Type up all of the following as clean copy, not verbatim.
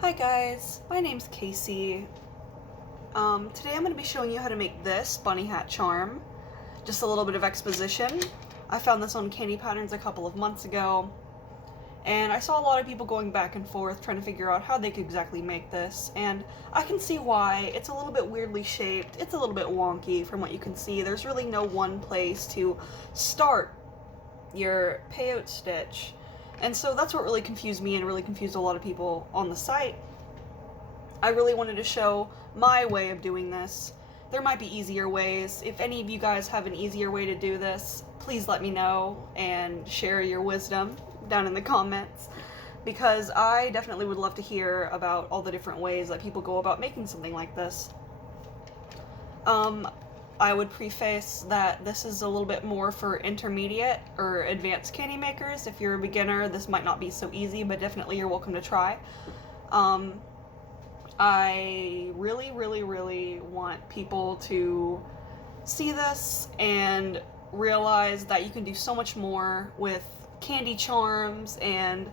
Hi guys, my name's Casey. Today I'm going to be showing you how to make this bunny hat charm. Just a little bit of exposition. I found this on Kandi Patterns a couple of months ago, and I saw a lot of people going back and forth trying to figure out how they could exactly make this, and I can see why. It's a little bit weirdly shaped, it's a little bit wonky from what you can see. There's really no one place to start your peyote stitch. And so that's what really confused me and really confused a lot of people on the site. I really wanted to show my way of doing this. There might be easier ways. If any of you guys have an easier way to do this, please let me know and share your wisdom down in the comments, because I definitely would love to hear about all the different ways that people go about making something like this. I would preface that this is a little bit more for intermediate or advanced candy makers. If you're a beginner, this might not be so easy, but definitely you're welcome to try. I really want people to see this and realize that you can do so much more with candy charms and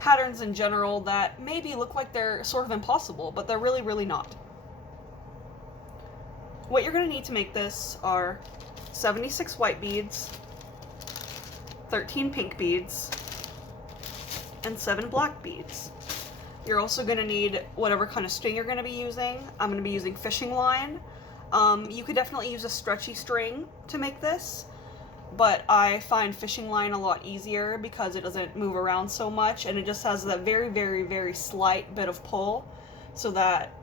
patterns in general that maybe look like they're sort of impossible, but they're really not. What you're going to need to make this are 76 white beads, 13 pink beads, and 7 black beads. You're also going to need whatever kind of string you're going to be using. I'm going to be using fishing line. You could definitely use a stretchy string to make this, but I find fishing line a lot easier because it doesn't move around so much, and it just has that very slight bit of pull, so that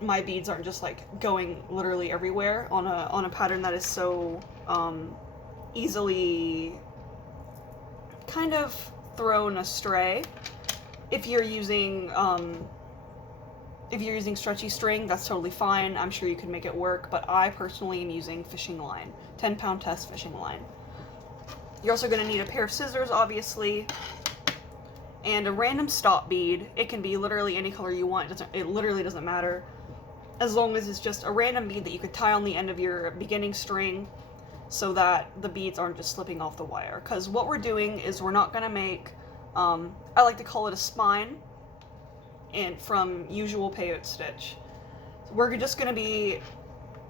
my beads aren't just like going literally everywhere on a pattern that is so easily kind of thrown astray. If you're using stretchy string, that's totally fine. I'm sure you can make it work, but I personally am using fishing line, 10-pound test fishing line. You're also going to need a pair of scissors, obviously, and a random stop bead. It can be literally any color you want. It literally doesn't matter, as long as it's just a random bead that you could tie on the end of your beginning string so that the beads aren't just slipping off the wire. Because what we're doing is we're not going to make, I like to call it a spine from usual peyote stitch. We're just going to be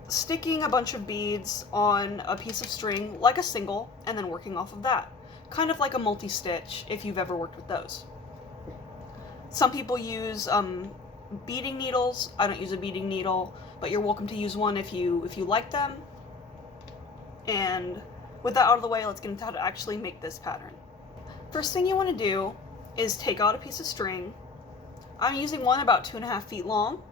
sticking a bunch of beads on a piece of string like a single and then working off of that. Kind of like a multi-stitch if you've ever worked with those. Some people use beading needles. I don't use a beading needle, but you're welcome to use one if you like them. And with that out of the way, let's get into how to actually make this pattern. First thing you want to do is take out a piece of string. I'm using one about 2.5 feet long.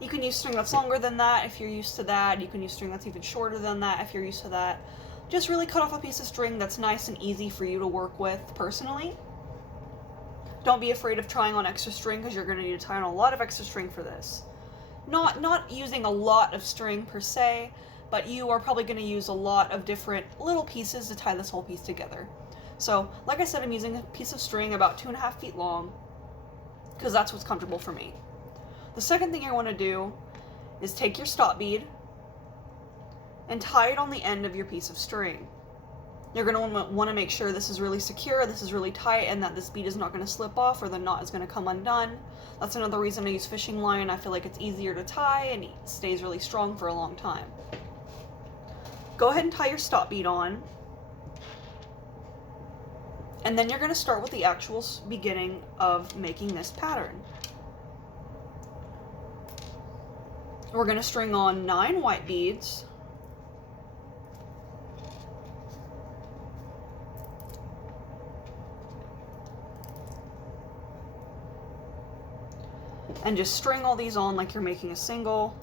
You can use string that's longer than that if you're used to that. You can use string that's even shorter than that if you're used to that. Just really cut off a piece of string that's nice and easy for you to work with personally. Don't be afraid of trying on extra string, because you're going to need to tie on a lot of extra string for this. Not using a lot of string per se, but you are probably going to use a lot of different little pieces to tie this whole piece together. So, like I said, I'm using a piece of string about 2.5 feet long, because that's what's comfortable for me. The second thing you want to do is take your stop bead and tie it on the end of your piece of string. You're going to want to make sure this is really secure, this is really tight, and that this bead is not going to slip off or the knot is going to come undone. That's another reason I use fishing line. I feel like it's easier to tie and it stays really strong for a long time. Go ahead and tie your stop bead on. And then you're going to start with the actual beginning of making this pattern. We're going to string on 9 white beads. And just string all these on like you're making a single.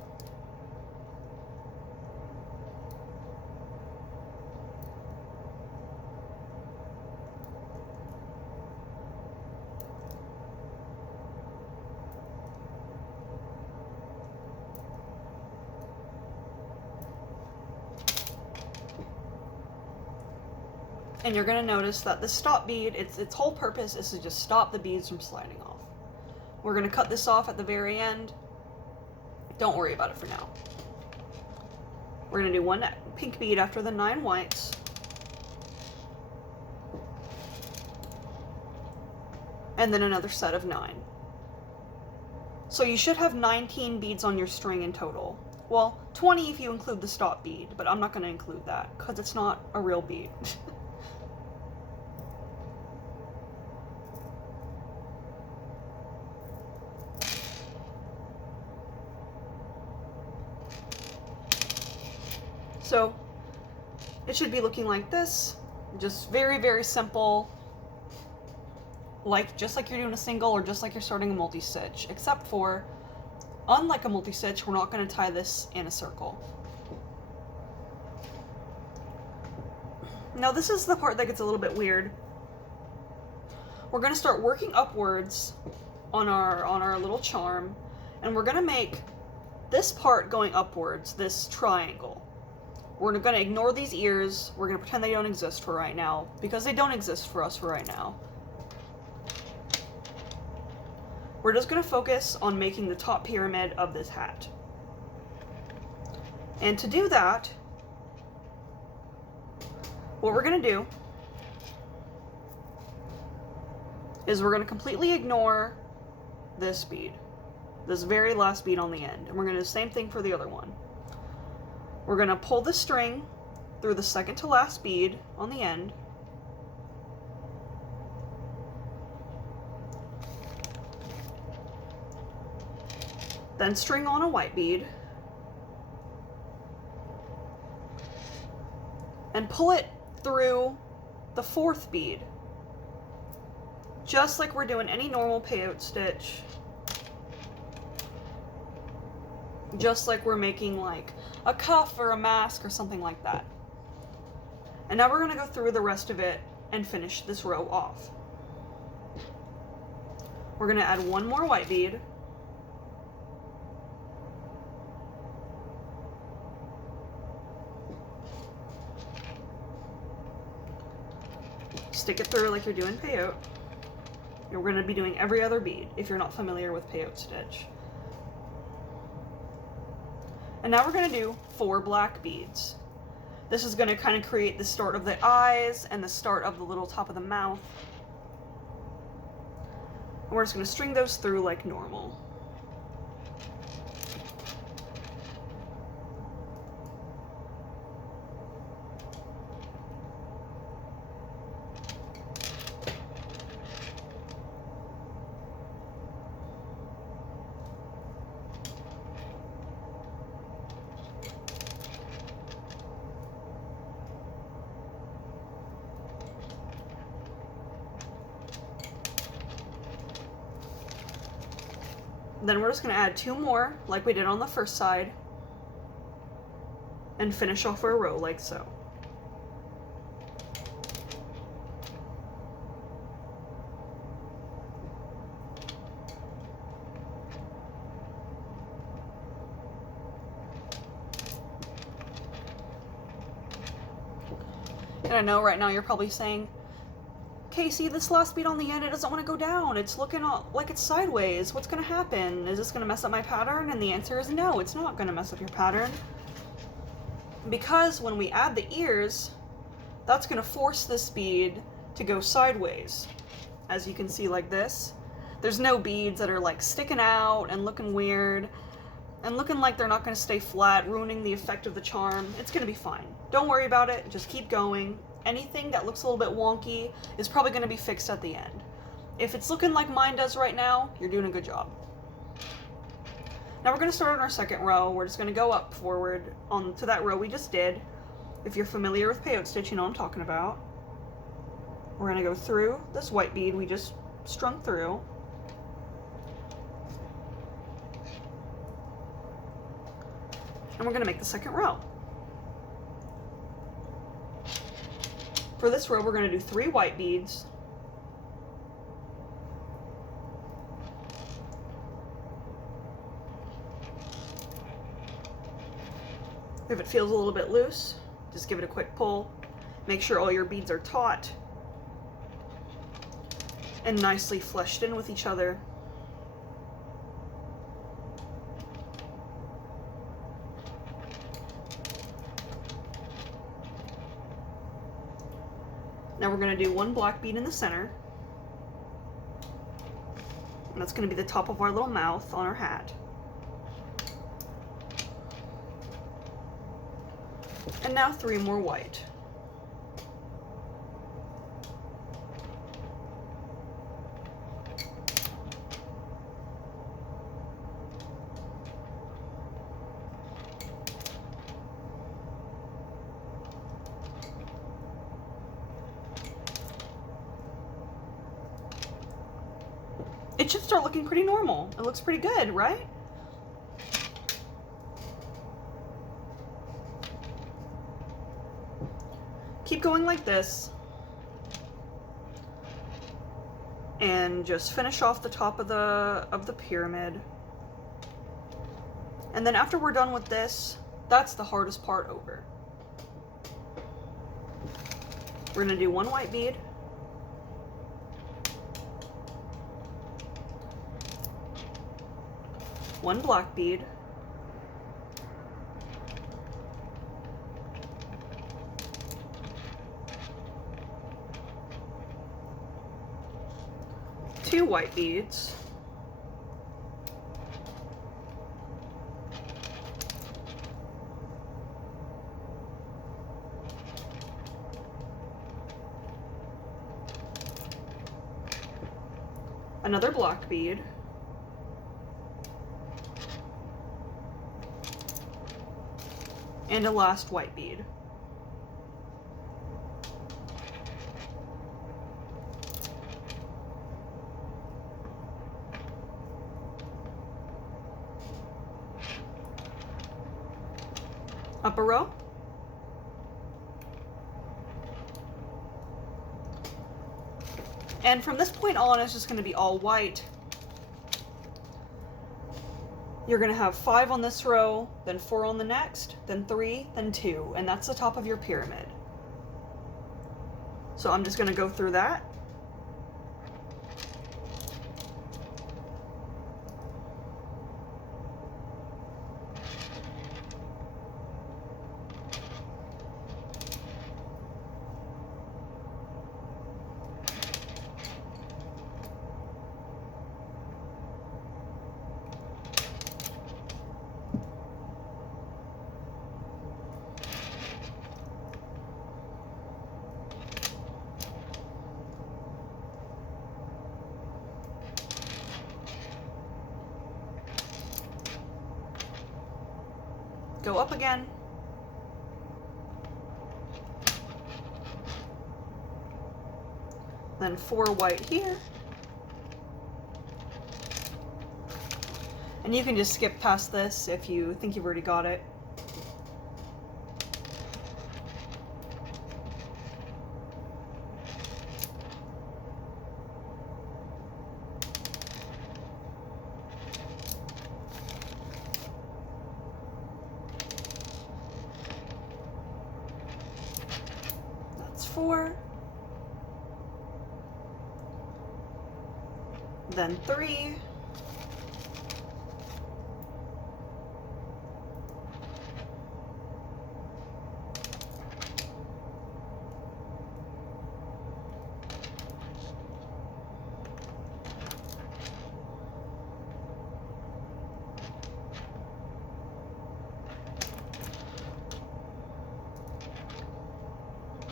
And you're going to notice that the stop bead, its whole purpose is to just stop the beads from sliding off. We're going to cut this off at the very end. Don't worry about it for now. We're going to do 1 pink bead after the 9 whites. and then another set of 9. So you should have 19 beads on your string in total. Well, 20 if you include the stop bead, but I'm not going to include that because it's not a real bead. So it should be looking like this, just very, very simple, just like you're doing a single or just like you're starting a multi-stitch, except for, unlike a multi-stitch, we're not going to tie this in a circle. Now this is the part that gets a little bit weird. We're going to start working upwards on our little charm, and we're going to make this part going upwards, this triangle. We're going to ignore these ears. We're going to pretend they don't exist for right now, because they don't exist for us for right now. We're just going to focus on making the top pyramid of this hat. And to do that, what we're going to do is we're going to completely ignore this bead, this very last bead on the end. And we're going to do the same thing for the other one. We're going to pull the string through the second to last bead on the end. Then string on a white bead. And pull it through the fourth bead. Just like we're doing any normal peyote stitch. Just like we're making like a cuff or a mask or something like that. And now we're going to go through the rest of it and finish this row off. We're going to add one more white bead. Stick it through like you're doing peyote. You're going to be doing every other bead if you're not familiar with peyote stitch. And now we're going to do 4 black beads. This is going to kind of create the start of the eyes and the start of the little top of the mouth. And we're just going to string those through like normal. Then we're just going to add 2 more, like we did on the first side, and finish off our row like so. And I know right now you're probably saying, Casey, this last bead on the end, it doesn't want to go down. It's looking like it's sideways. What's going to happen? Is this going to mess up my pattern? And the answer is no, it's not going to mess up your pattern. Because when we add the ears, that's going to force this bead to go sideways. As you can see like this. There's no beads that are like sticking out and looking weird and looking like they're not going to stay flat, ruining the effect of the charm. It's going to be fine. Don't worry about it. Just keep going. Anything that looks a little bit wonky is probably going to be fixed at the end. If it's looking like mine does right now, you're doing a good job. Now we're going to start on our second row. We're just going to go up forward to that row we just did. If you're familiar with peyote stitch, you know what I'm talking about. We're going to go through this white bead we just strung through. And we're going to make the second row. For this row, we're going to do 3 white beads. If it feels a little bit loose, just give it a quick pull. Make sure all your beads are taut and nicely fleshed in with each other. Now we're going to do 1 black bead in the center. And that's going to be the top of our little mouth on our hat. And now 3 more white. It should start looking pretty normal. It looks pretty good, right? Keep going like this. And just finish off the top of the pyramid. And then after we're done with this, that's the hardest part over. We're gonna do 1 white bead. One black bead. Two white beads. Another black bead. And a last white bead. Up a row. And from this point on, it's just going to be all white. You're going to have 5 on this row, then 4 on the next, then 3, then 2, and that's the top of your pyramid. So I'm just going to go through that. Go up again. Then 4 white here. And you can just skip past this if you think you've already got it. That's 4. Then 3.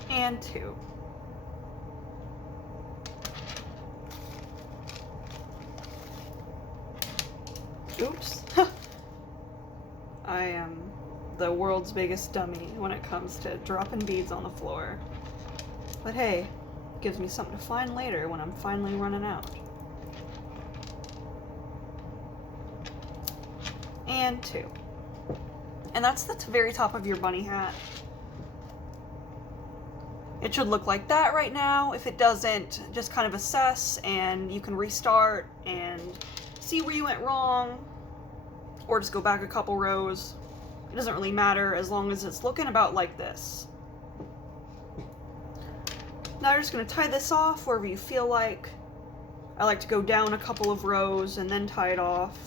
And 2. Oops. I am the world's biggest dummy when it comes to dropping beads on the floor. But hey, gives me something to find later when I'm finally running out. And 2. And that's the very top of your bunny hat. It should look like that right now. If it doesn't, just kind of assess and you can restart and see where you went wrong, or just go back a couple rows. It doesn't really matter as long as it's looking about like this. Now you're just going to tie this off wherever you feel like. I like to go down a couple of rows and then tie it off.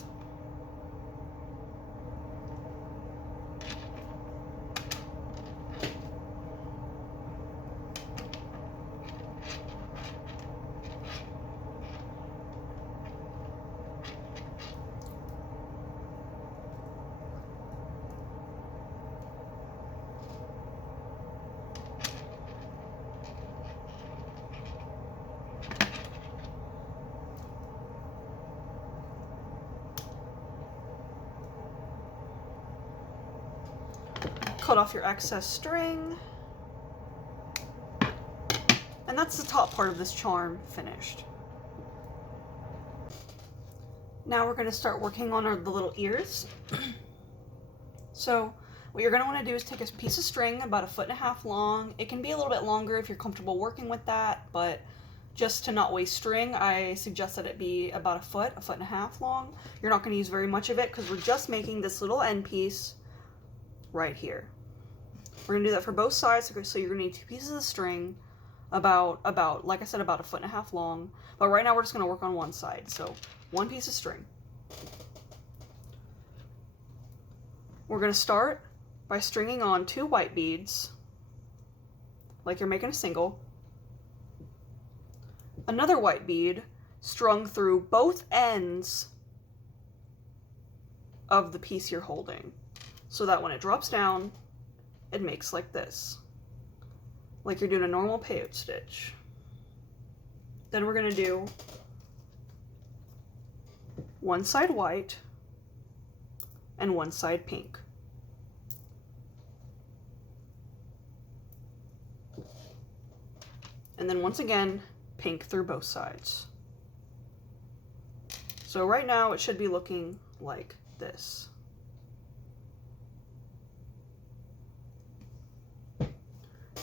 cut off your excess string. And that's the top part of this charm finished. Now we're going to start working on the little ears. So what you're going to want to do is take a piece of string about 1.5 feet long. It can be a little bit longer if you're comfortable working with that, but just to not waste string, I suggest that it be about 1.5 feet long. You're not going to use very much of it because we're just making this little end piece right here. We're going to do that for both sides, so you're going to need 2 pieces of string about like I said, about 1.5 feet long. But right now we're just going to work on one side, so 1 piece of string. We're going to start by stringing on 2 white beads, like you're making a single. Another white bead strung through both ends of the piece you're holding, so that when it drops down, it makes like this, like you're doing a normal peyote stitch. Then we're going to do one side white and one side pink. And then once again, pink through both sides. So right now it should be looking like this.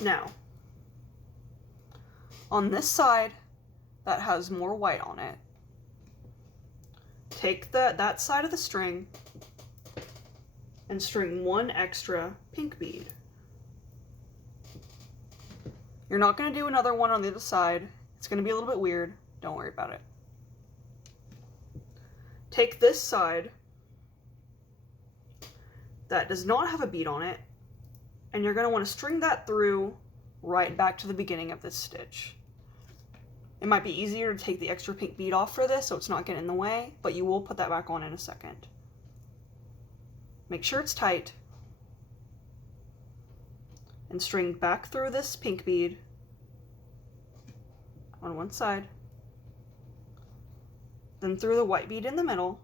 Now, on this side that has more white on it, take that side of the string and string 1 extra pink bead. You're not going to do another one on the other side. It's going to be a little bit weird. Don't worry about it. Take this side that does not have a bead on it, and you're going to want to string that through right back to the beginning of this stitch. It might be easier to take the extra pink bead off for this so it's not getting in the way, but you will put that back on in a second. Make sure it's tight. And string back through this pink bead on one side, then through the white bead in the middle,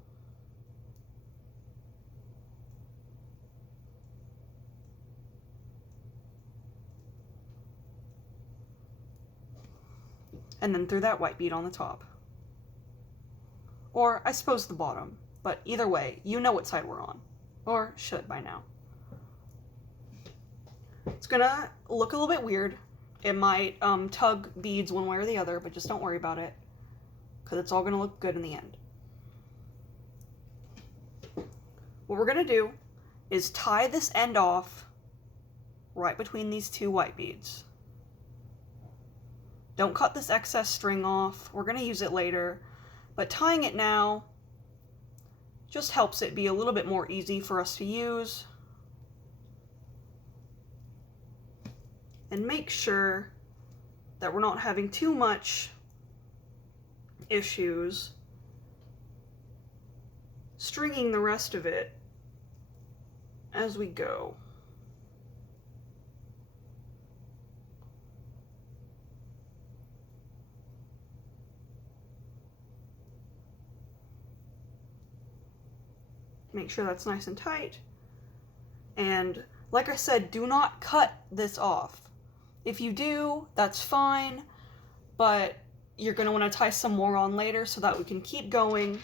and then through that white bead on the top. Or I suppose the bottom, but either way, you know what side we're on, or should by now. It's gonna look a little bit weird. It might tug beads one way or the other, but just don't worry about it, because it's all gonna look good in the end. What we're gonna do is tie this end off right between these 2 white beads. Don't cut this excess string off. We're gonna use it later, but tying it now just helps it be a little bit more easy for us to use. And make sure that we're not having too much issues stringing the rest of it as we go. Make sure that's nice and tight. And like I said, do not cut this off. If you do, that's fine, but you're going to want to tie some more on later so that we can keep going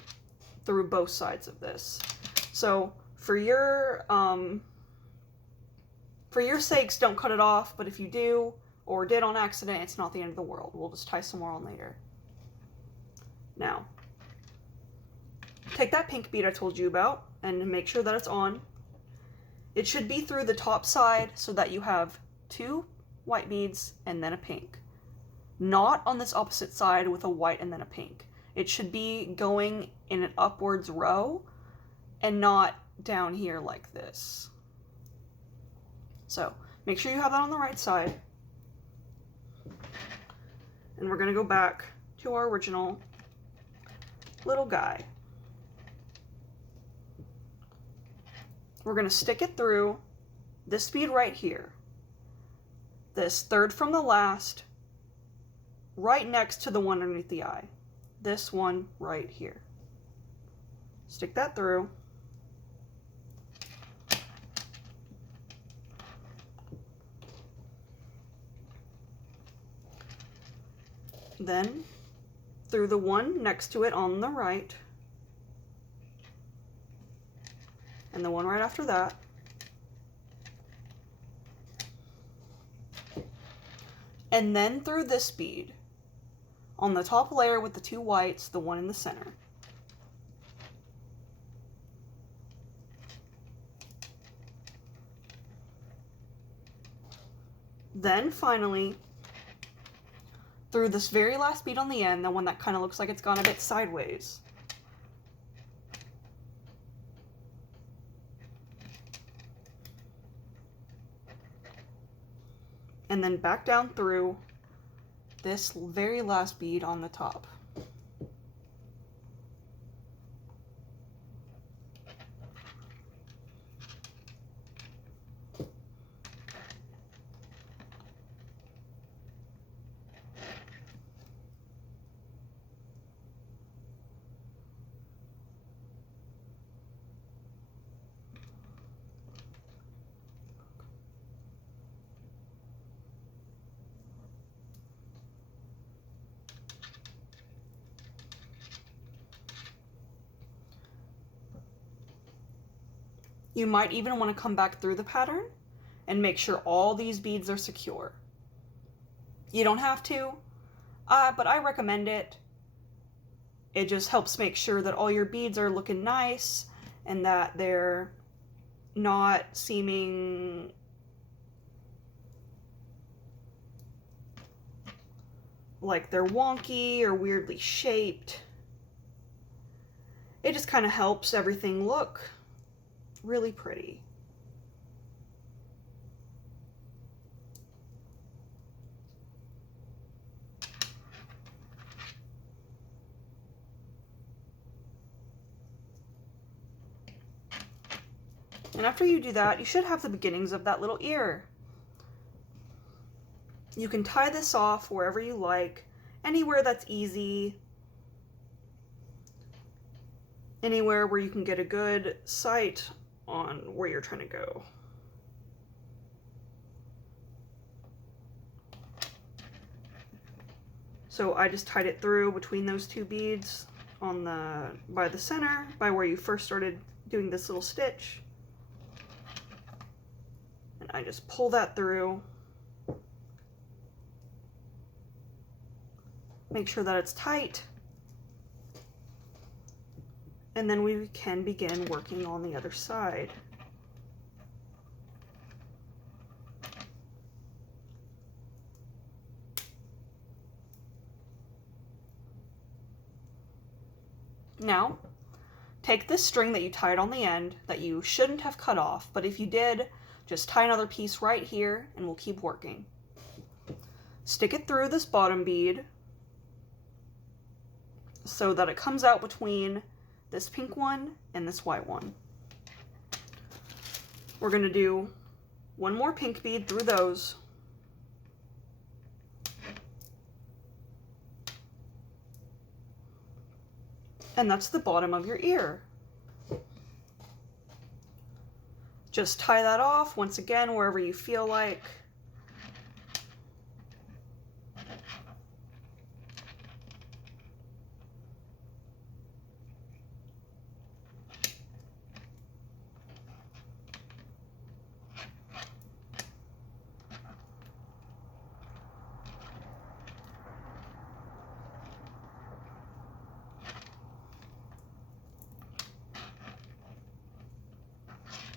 through both sides of this. So for your sakes, don't cut it off, but if you do, or did on accident, it's not the end of the world. We'll just tie some more on later. Now, take that pink bead I told you about and make sure that it's on. It should be through the top side so that you have 2 white beads and then a pink. Not on this opposite side with a white and then a pink. It should be going in an upwards row and not down here like this. So make sure you have that on the right side. And we're going to go back to our original little guy. We're going to stick it through this bead right here. This third from the last, right next to the one underneath the eye. This one right here. Stick that through. Then through the one next to it on the right, and the one right after that, and then through this bead on the top layer with the two whites, the one in the center. Then finally through this very last bead on the end, the one that kind of looks like it's gone a bit sideways. And then back down through this very last bead on the top. You might even want to come back through the pattern and make sure all these beads are secure. You don't have to, but I recommend it. It just helps make sure that all your beads are looking nice and that they're not seeming like they're wonky or weirdly shaped. It just kind of helps everything look really pretty. And after you do that, you should have the beginnings of that little ear. You can tie this off wherever you like, anywhere that's easy, anywhere where you can get a good sight on where you're trying to go. So I just tied it through between those two beads on by the center, by where you first started doing this little stitch. And I just pull that through. Make sure that it's tight. And then we can begin working on the other side. Now, take this string that you tied on the end that you shouldn't have cut off, but if you did, just tie another piece right here and we'll keep working. Stick it through this bottom bead so that it comes out between this pink one and this white one. We're going to do one more pink bead through those. And that's the bottom of your ear. Just tie that off once again wherever you feel like.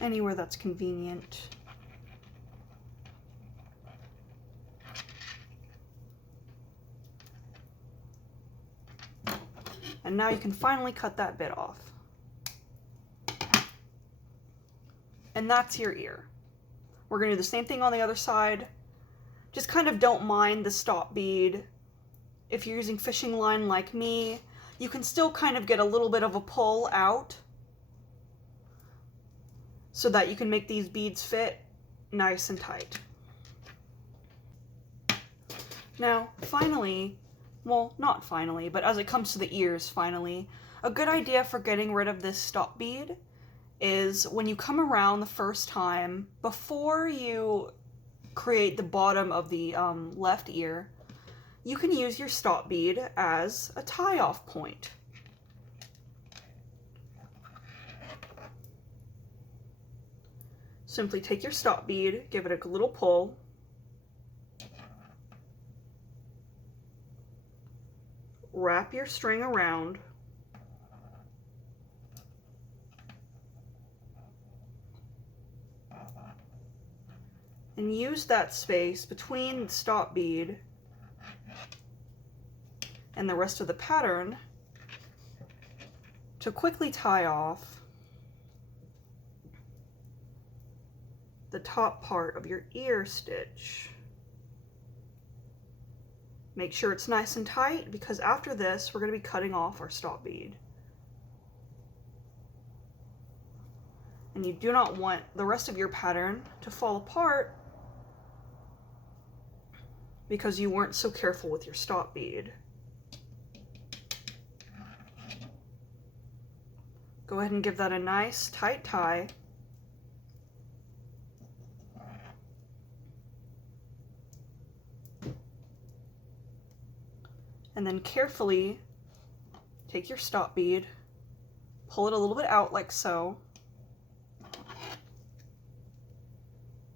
Anywhere that's convenient. And now you can finally cut that bit off. And that's your ear. We're going to do the same thing on the other side. Just kind of don't mind the stop bead. If you're using fishing line like me, you can still kind of get a little bit of a pull out so that you can make these beads fit nice and tight. Now, finally, well, not finally, but as it comes to the ears, finally, a good idea for getting rid of this stop bead is when you come around the first time, before you create the bottom of the left ear, you can use your stop bead as a tie-off point. Simply take your stop bead, give it a little pull, wrap your string around, and use that space between the stop bead and the rest of the pattern to quickly tie off the top part of your ear stitch. Make sure it's nice and tight, because after this we're going to be cutting off our stop bead. And you do not want the rest of your pattern to fall apart because you weren't so careful with your stop bead. Go ahead and give that a nice tight tie. And then carefully take your stop bead, pull it a little bit out like so,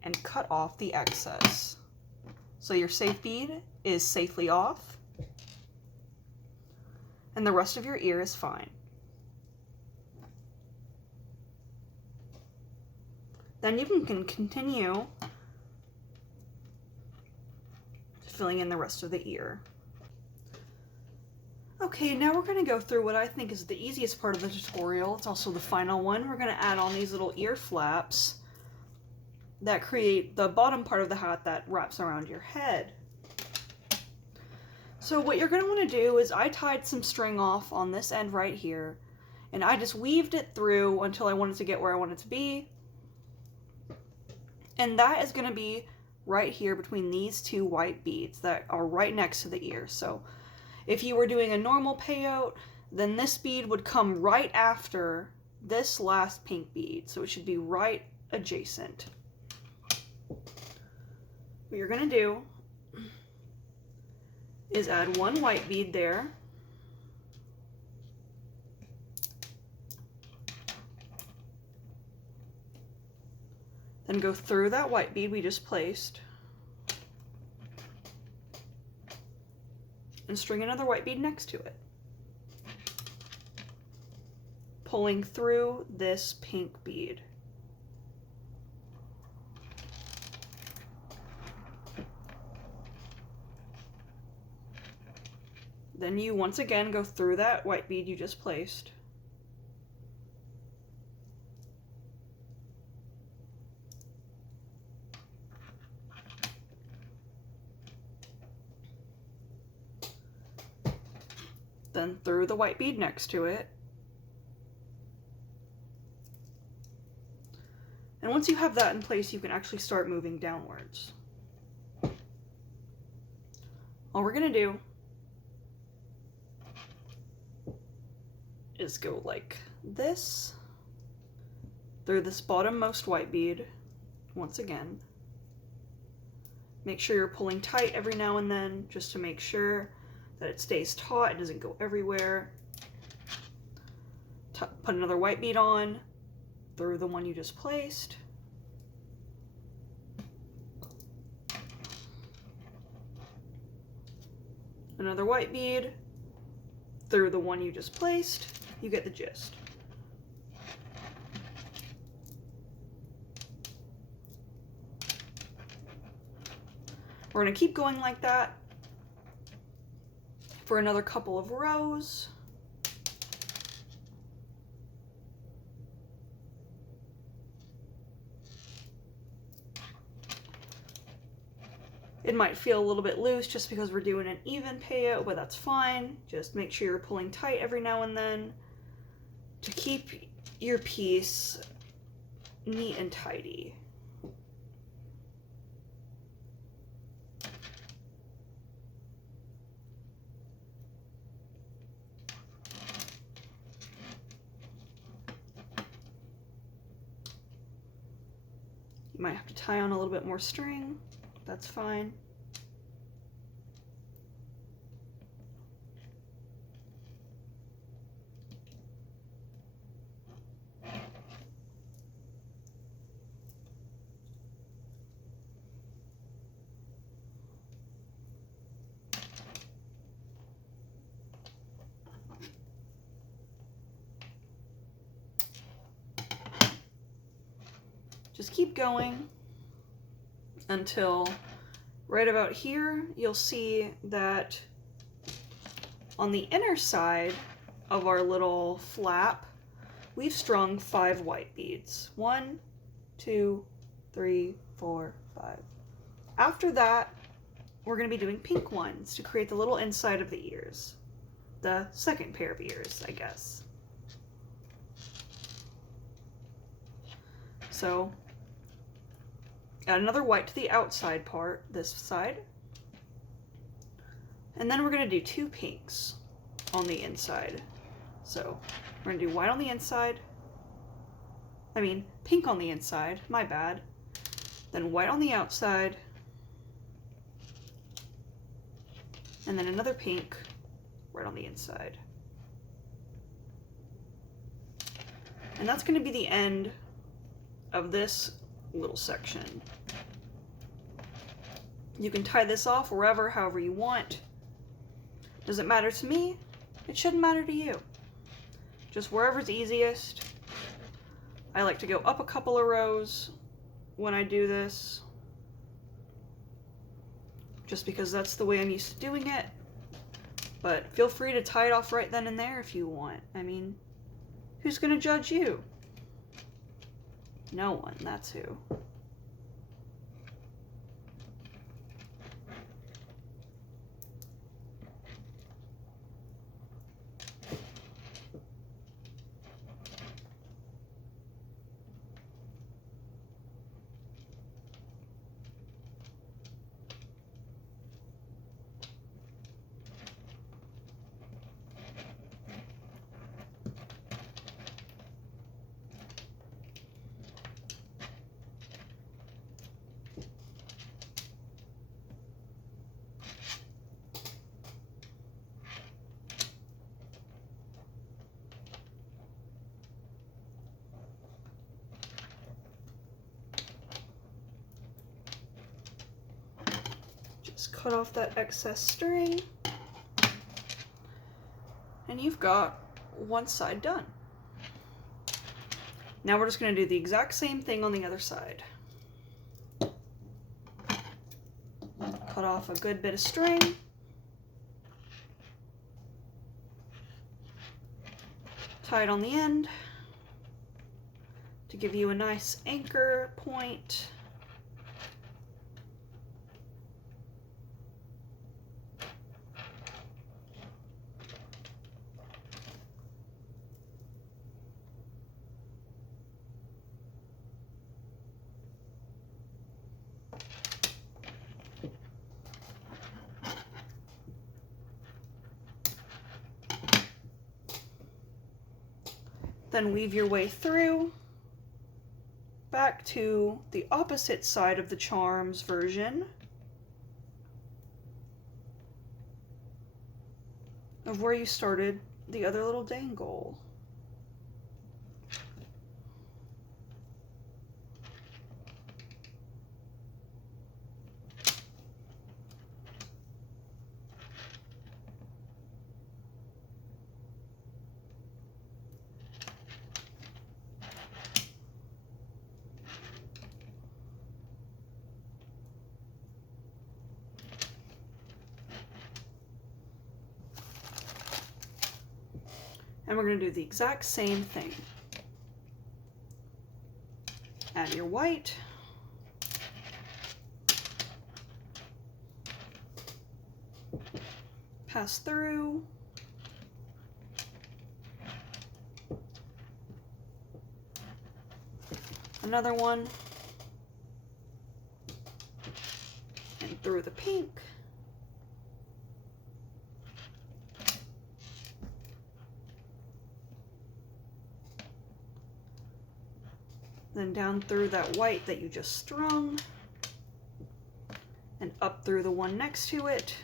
and cut off the excess. So your safe bead is safely off, and the rest of your ear is fine. Then you can continue filling in the rest of the ear. Okay, now we're going to go through what I think is the easiest part of the tutorial. It's also the final one. We're going to add on these little ear flaps that create the bottom part of the hat that wraps around your head. So what you're going to want to do is, I tied some string off on this end right here, and I just weaved it through until I wanted to get where I wanted to be. And that is going to be right here between these two white beads that are right next to the ear. So if you were doing a normal payout, then this bead would come right after this last pink bead. So it should be right adjacent. What you're going to do is add one white bead there. Then go through that white bead we just placed and string another white bead next to it, pulling through this pink bead. Then you once again go through that white bead you just placed, then through the white bead next to it. And once you have that in place, you can actually start moving downwards. All we're going to do is go like this through this bottommost white bead once again. Make sure you're pulling tight every now and then just to make sure that it stays taut, it doesn't go everywhere. Put another white bead on through the one you just placed. Another white bead through the one you just placed. You get the gist. We're going to keep going like that for another couple of rows. It might feel a little bit loose just because we're doing an even payout, but that's fine. Just make sure you're pulling tight every now and then to keep your piece neat and tidy. You might have to tie on a little bit more string. That's fine. Just keep going until right about here, you'll see that on the inner side of our little flap, we've strung 5 white beads. 1, 2, 3, 4, 5. After that, we're going to be doing pink ones to create the little inside of the ears. The second pair of ears, I guess. So, add another white to the outside part, this side. And then we're going to do 2 pinks on the inside. So, we're going to do white on the inside. Pink on the inside, my bad. Then white on the outside. And then another pink right on the inside. And that's going to be the end of this little section. You can tie this off wherever, however you want. Doesn't matter to me. It shouldn't matter to you. Just wherever's easiest. I like to go up a couple of rows when I do this, just because that's the way I'm used to doing it. But feel free to tie it off right then and there if you want. Who's gonna judge you? No one, that's who. Cut off that excess string, and you've got one side done. Now we're just going to do the exact same thing on the other side. Cut off a good bit of string, tie it on the end to give you a nice anchor point. Then weave your way through back to the opposite side of the charms version of where you started the other little dangle. And we're going to do the exact same thing. Add your white. Pass through. Another one. And through the pink. Then down through that white that you just strung, and up through the one next to it.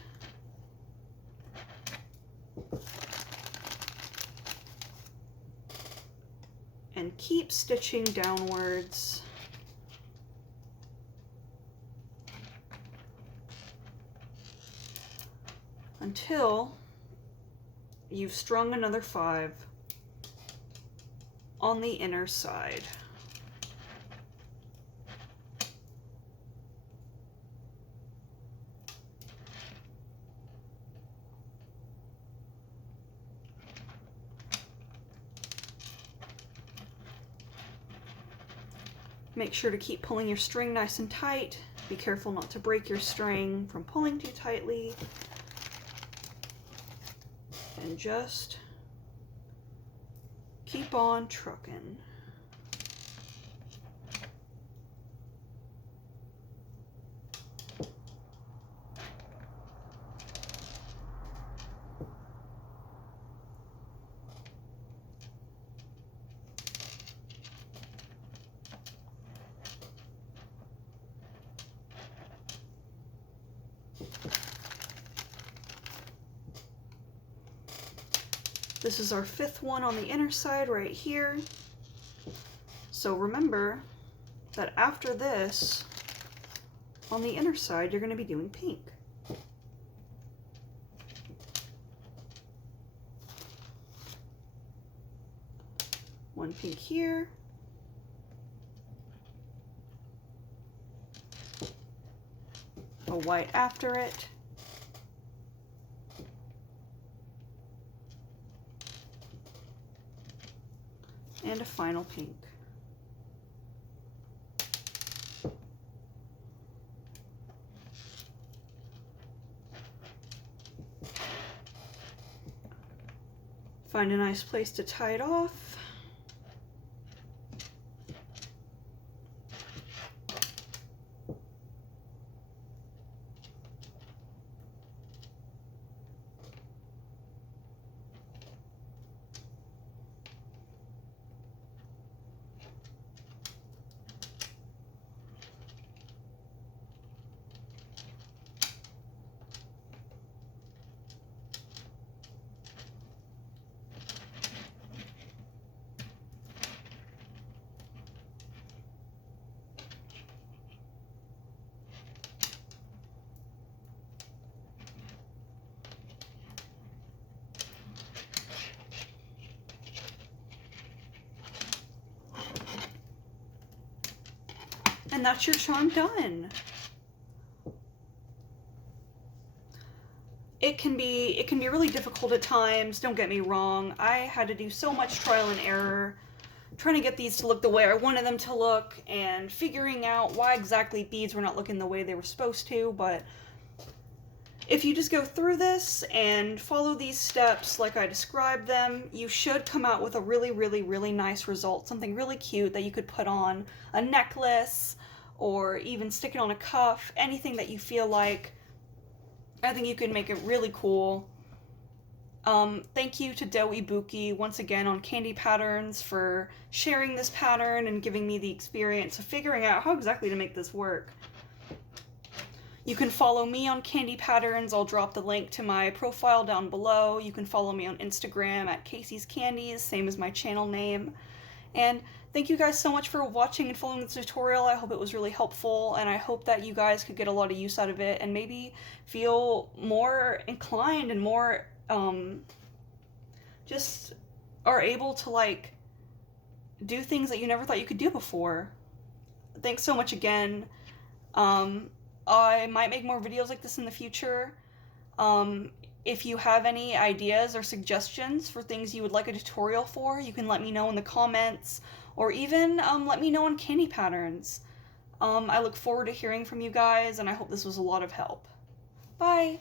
And keep stitching downwards until you've strung another 5 on the inner side. Make sure to keep pulling your string nice and tight. Be careful not to break your string from pulling too tightly. And just keep on trucking. This is our 5th one on the inner side right here. So remember that after this, on the inner side, you're going to be doing pink. One pink here. A white after it. And a final pink. Find a nice place to tie it off. And that's your charm done. It can be really difficult at times, don't get me wrong. I had to do so much trial and error trying to get these to look the way I wanted them to look and figuring out why exactly beads were not looking the way they were supposed to, but if you just go through this and follow these steps like I described them, you should come out with a really, really, really nice result. Something really cute that you could put on a necklace or even stick it on a cuff, anything that you feel like. I think you can make it really cool. Thank you to Doe Ibuki once again on Kandi Patterns for sharing this pattern and giving me the experience of figuring out how exactly to make this work. You can follow me on Kandi Patterns. I'll drop the link to my profile down below. You can follow me on Instagram at Casey's Candies, same as my channel name. And thank you guys so much for watching and following this tutorial. I hope it was really helpful, and I hope that you guys could get a lot of use out of it and maybe feel more inclined and more, just are able to, like, do things that you never thought you could do before. Thanks so much again. I might make more videos like this in the future. If you have any ideas or suggestions for things you would like a tutorial for, you can let me know in the comments, or even let me know on Kandi Patterns. I look forward to hearing from you guys, and I hope this was a lot of help. Bye!